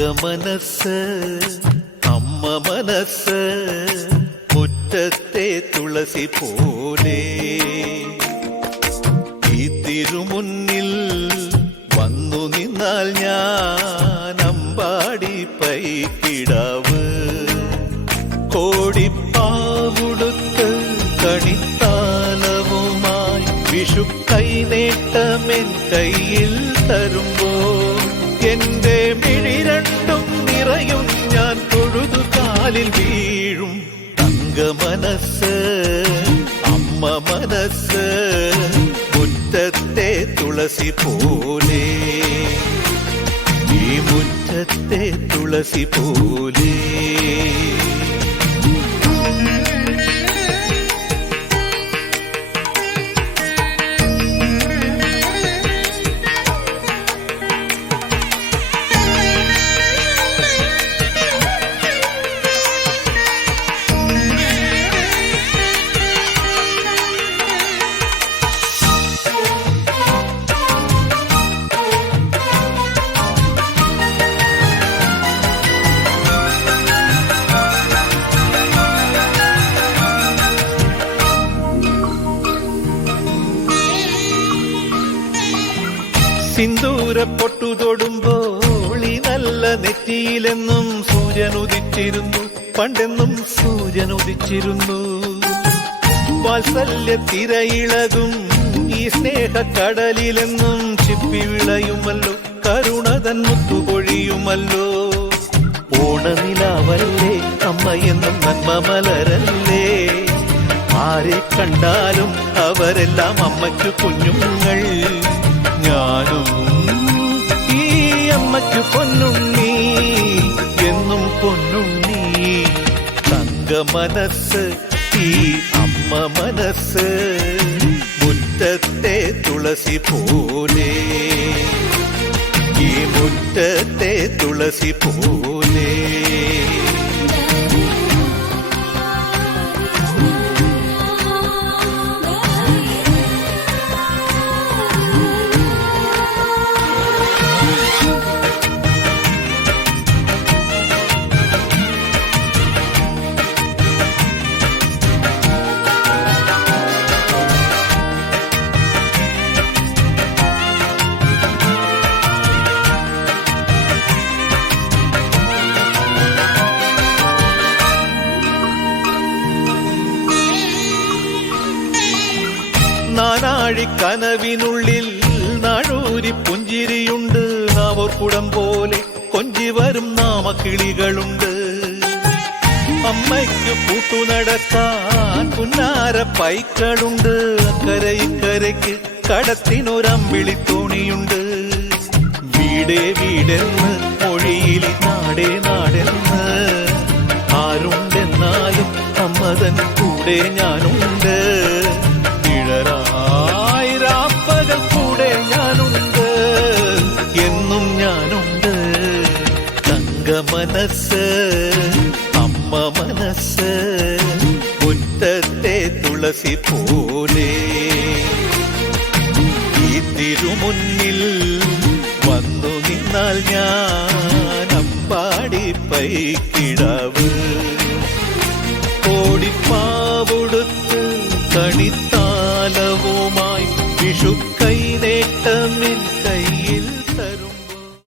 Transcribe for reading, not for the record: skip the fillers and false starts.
തങ്കമനസ് അമ്മ മനസ്സ് മുറ്റത്തെ തുളസി പോലെ ഈ തിരുമുന്നിൽ വന്നു നിന്നാൽ ഞാൻ അമ്പാടി പൈക്കിടാവ് കോടിപ്പാവുടുത്ത് കണിത്താലവുമായി വിഷു കൈനേട്ടമെൻ കയ്യിൽ തരുമ്പോൾ എന്റെ മിഴി രണ്ടും നിറയും ഞാൻ തൊഴുതു കാലിൽ വീഴും തങ്കമനസ് അമ്മ മനസ്സ് മുറ്റത്തെ തുളസി പോലെ ഈ മുറ്റത്തെ തുളസി പോലെ സിന്ദൂര പൊട്ടു തൊടുമ്പോൾ ഈ നല്ല നെറ്റിയിലെന്നും സൂര്യനുദിച്ചിരുന്നു പണ്ടെന്നും സൂര്യനുദിച്ചിരുന്നു വാത്സല്യ തിരയിളകും ഈ സ്നേഹക്കടലിലെന്നും ചിപ്പി വിളയുമല്ലോ കരുണതൻ മുത്തുപൊഴിയുമല്ലോ ഓണനിലാവല്ലേ അമ്മയെന്നും നന്മ മലരല്ലേ ആരെ കണ്ടാലും അവരെല്ലാം അമ്മയ്ക്കു കുഞ്ഞുങ്ങൾ ഞാനും ഈ അമ്മയ്ക്ക് പൊന്നുണ്ണി എന്നും പൊന്നുണ്ണി തങ്കമനസ് ഈ അമ്മ മനസ്സ് മുറ്റത്തെ തുളസി പോലെ ഈ മുറ്റത്തെ തുളസി പോലെ നാനാഴിക്കനവിനുള്ളിൽ നാഴൂരി പുഞ്ചിരിയുണ്ട് നാവോർക്കുടം പോലെ കൊഞ്ചി വരും നാമക്കിളികളുണ്ട് അമ്മയ്ക്ക് പൂത്തു നടക്കാൻ പുന്നാര പൈക്കളുണ്ട് അക്കരെ ഇക്കരയ്ക്ക് കടത്തിനൊരമ്പിളിത്തോണിയുണ്ട് വീടേ വീടെന്ന് മൊഴിയിലി നാടേ നാടെന്ന് ആരുണ്ടെന്നാലും അമ്മതൻ കൂടെ ഞാനുണ്ട് ആയിരാപ്പകൽ കൂടെ ഞാനുണ്ട് എന്നും ഞാനുണ്ട് തങ്കമനസ് അമ്മ മനസ്സ് മുറ്റത്തെ തുളസി പോലെ ഈ തിരുമുന്നിൽ വന്നു നിന്നാൽ ഞാൻ അമ്പാടി പൈക്കിടാവ് കോടിപ്പാവുടുത്ത് കണിത്താലവുമായി വിഷു